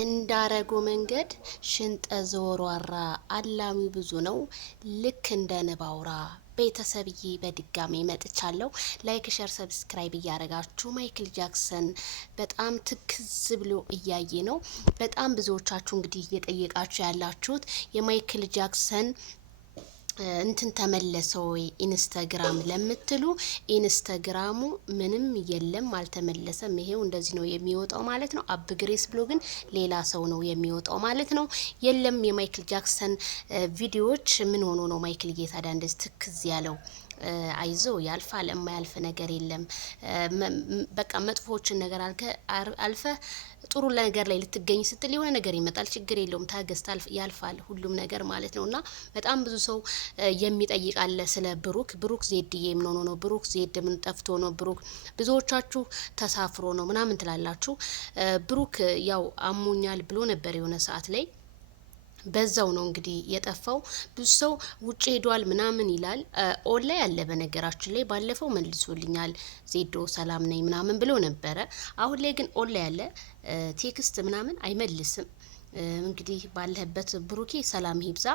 እንዳረጎ መንገድ ሽንጠ ዘወሯራ አላሚው ብዙ ነው ልክ እንደ ነባውራ። ቤተሰብዬ በድጋሚ መጥቻለሁ። ላይክ ሸር ሰብስክራይብ እያደረጋችሁ ማይክል ጃክሰን በጣም ትክዝ ብሎ እያየ ነው። በጣም ብዙዎቻችሁ እንግዲህ እየጠየቃችሁ ያላችሁት የማይክል ጃክሰን እንትን ተመለሰ ወይ ኢንስታግራም ለምትሉ ኢንስታግራሙ ምንም የለም አልተመለሰም። ይሄው እንደዚህ ነው የሚወጣው ማለት ነው። አብግሬስ ብሎ ግን ሌላ ሰው ነው የሚወጣው ማለት ነው። የለም የማይክል ጃክሰን ቪዲዮዎች ምን ሆኖ ነው ማይክል ጌታዳ እንደዚህ ትክዝ ያለው? አይዞ ያልፋል፣ የማያልፍ ነገር የለም። በቃ መጥፎችን ነገር አልፈ ጥሩ ነገር ላይ ልትገኝ ስትል የሆነ ነገር ይመጣል። ችግር የለውም፣ ታገስት፣ ያልፋል ሁሉም ነገር ማለት ነውና በጣም ብዙ ሰው የሚጠይቃለ ስለ ብሩክ ዜድዬ ምን ሆኖ ነው? ብሩክ ዜድ ምን ጠፍቶ ነው? ብሩክ ብዙዎቻችሁ ተሳፍሮ ነው ምናምን ትላላችሁ። ብሩክ ያው አሞኛል ብሎ ነበር የሆነ ሰዓት ላይ በዛው ነው እንግዲህ የጠፋው። ብዙ ሰው ውጭ ሄዷል ምናምን ይላል። ኦን ላይ አለ በነገራችን ላይ ባለፈው መልሶልኛል ዜዶ ሰላም ነኝ ምናምን ብሎ ነበረ። አሁን ላይ ግን ኦን ላይ አለ። ቴክስት ምናምን አይመልስም። እንግዲህ ባለህበት ብሩኬ ሰላም ይብዛ።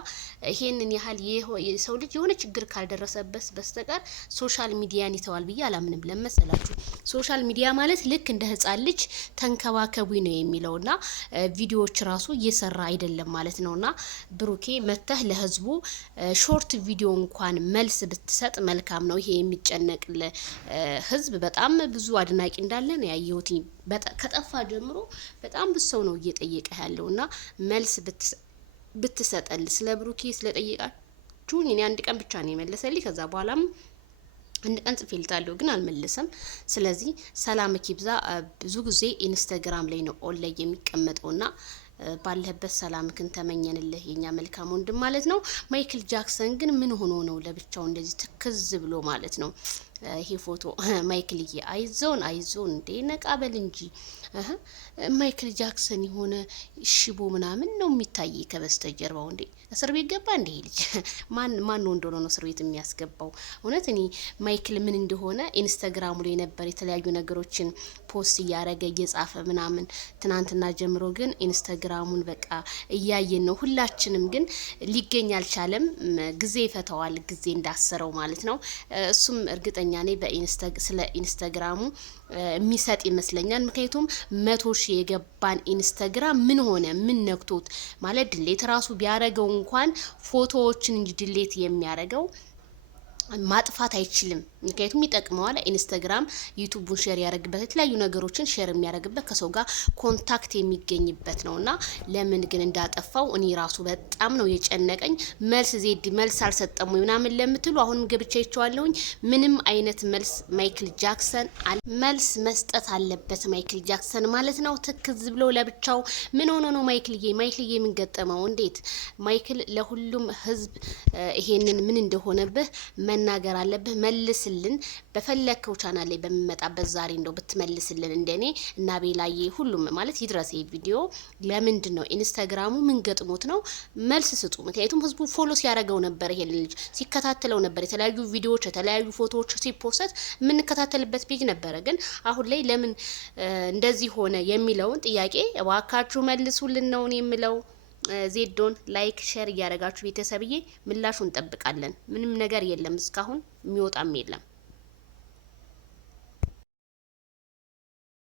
ይሄንን ያህል የሰው ልጅ የሆነ ችግር ካልደረሰበት በስተቀር ሶሻል ሚዲያን ይተዋል ብዬ አላምንም። ለመሰላችሁ ሶሻል ሚዲያ ማለት ልክ እንደ ህፃን ልጅ ተንከባከቡኝ ነው የሚለውና ቪዲዮዎች ራሱ እየሰራ አይደለም ማለት ነውና ብሩኬ መተህ ለህዝቡ ሾርት ቪዲዮ እንኳን መልስ ብትሰጥ መልካም ነው። ይሄ የሚጨነቅለ ህዝብ በጣም ብዙ አድናቂ እንዳለ ነው ያየሁት። ከጠፋ ጀምሮ በጣም ብዙ ሰው ነው እየጠየቀ ያለውና መልስ ብትሰጠል ስለ ብሩኬ ስለጠየቃችሁኝ እኔ አንድ ቀን ብቻ ነው የመለሰልኝ። ከዛ በኋላም አንድ ቀን ጽፌልታለሁ ግን አልመለሰም። ስለዚህ ሰላም ኪብዛ ብዙ ጊዜ ኢንስታግራም ላይ ነው ኦን ላይ የሚቀመጠውና ባለህበት ሰላምክን ተመኘንልህ የኛ መልካም ወንድም ማለት ነው። ማይክል ጃክሰን ግን ምን ሆኖ ነው ለብቻው እንደዚህ ትክዝ ብሎ ማለት ነው? ይሄ ፎቶ ማይክልዬ አይዞን እንዴ ነቃበል እንጂ ማይክል ጃክሰን የሆነ ሽቦ ምናምን ነው የሚታይ ከበስተጀርባው። እንዴ እስር ቤት ገባ እንዴ ልጅ? ማን ነው እንደሆነ ነው እስር ቤት የሚያስገባው? እውነት እኔ ማይክል ምን እንደሆነ ኢንስታግራሙ ላይ ነበር የተለያዩ ነገሮችን ፖስት እያረገ እየጻፈ ምናምን ትናንትና ጀምሮ ግን ኢንስታግራሙን በቃ እያየን ነው ሁላችንም። ግን ሊገኝ አልቻለም። ጊዜ ይፈታዋል፣ ጊዜ እንዳሰረው ማለት ነው። እሱም እርግጠኛ ነኝ ስለ ኢንስታግራሙ የሚሰጥ ይመስለኛል። ምክንያቱም 100,000 የገባን ኢንስታግራም ምን ሆነ? ምን ነክቶት ማለት ድሌት ራሱ ቢያረገው እንኳን ፎቶዎችን እንጂ ድሌት የሚያረገው ማጥፋት አይችልም። ምክንያቱም ይጠቅመዋል። ኢንስታግራም ዩቲዩቡን ሼር ያደርግበት የተለያዩ ነገሮችን ሼር የሚያደርግበት ከሰው ጋር ኮንታክት የሚገኝበት ነውና ለምን ግን እንዳጠፋው እኔ ራሱ በጣም ነው የጨነቀኝ። መልስ ዜድ መልስ አልሰጠም ወይ ምናምን ለምትሉ አሁንም ገብቻ ይቻለሁኝ። ምንም አይነት መልስ ማይክል ጃክሰን መልስ መስጠት አለበት ማይክል ጃክሰን ማለት ነው። ትክዝ ብሎ ለብቻው ምን ሆኖ ነው ማይክልዬ ምን ገጠመው? እንዴት ማይክል ለሁሉም ህዝብ ይሄንን ምን እንደሆነብህ መናገር አለብህ። መልስልን በፈለከው ቻናል ላይ በሚመጣበት ዛሬ እንደው ብትመልስልን እንደኔ እና ቤላዬ ሁሉም ማለት ይድረስ ቪዲዮ። ለምንድን ነው ኢንስታግራሙ ምን ገጥሞት ነው? መልስ ስጡ። ምክንያቱም ህዝቡ ፎሎ ሲያደርገው ነበር፣ ይሄን ልጅ ሲከታተለው ነበር። የተለያዩ ቪዲዮዎች የተለያዩ ፎቶዎች ሲፖስት የምንከታተልበት ፔጅ ነበረ። ግን አሁን ላይ ለምን እንደዚህ ሆነ የሚለውን ጥያቄ እባካችሁ መልሱልን ነው የምለው። ዜዶን ላይክ ሼር እያደረጋችሁ ቤተሰብዬ ምላሹን እንጠብቃለን። ምንም ነገር የለም እስካሁን የሚወጣም የለም።